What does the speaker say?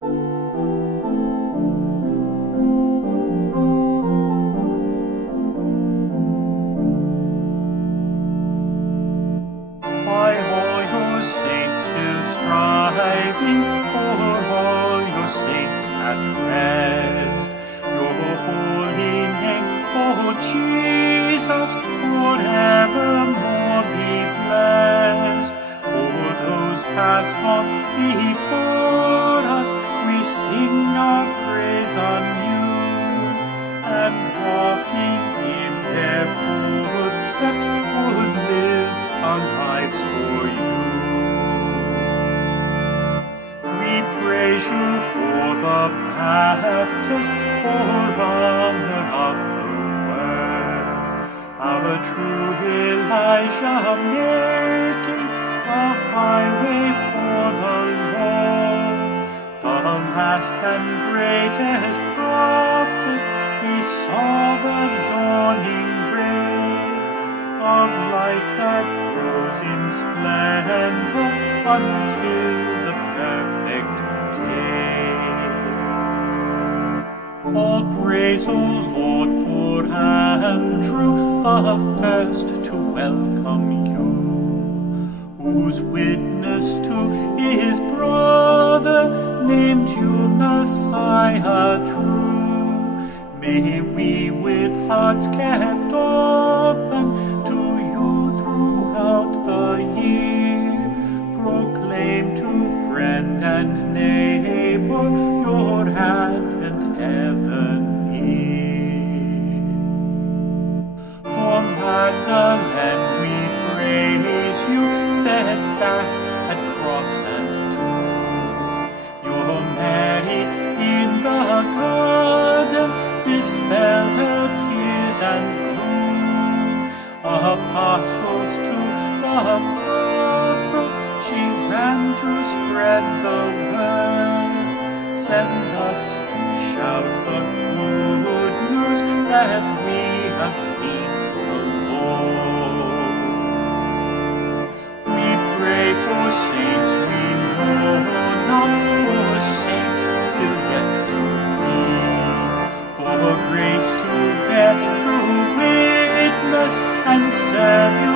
By all your saints still striving, for all your saints at rest, your holy name, O Jesus, forevermore be blessed. For those passed on before us, we sing our praise anew, and walking in their footsteps would live our lives for you. We praise you for the Baptist, forerunner of the word, our true Elijah making a highway for the Lord. The last and greatest prophet, he saw the dawning ray of light that grows in splendor until the perfect day. All praise, O Lord, for Andrew, the first to welcome you, whose witness to his brother named you Messiah true. May we with hearts kept open to you throughout the year proclaim to friend and neighbor your advent ever near. For Magdalene we praise you, steadfast at cross and tomb. Your Mary in the garden dispelled her tears and gloom. Apostles to the apostles, she ran to spread the word. Send us to shout the good news that we have seen the Lord. We pray for saints we know not, for saints still yet to be, for grace to bear true witness and serve you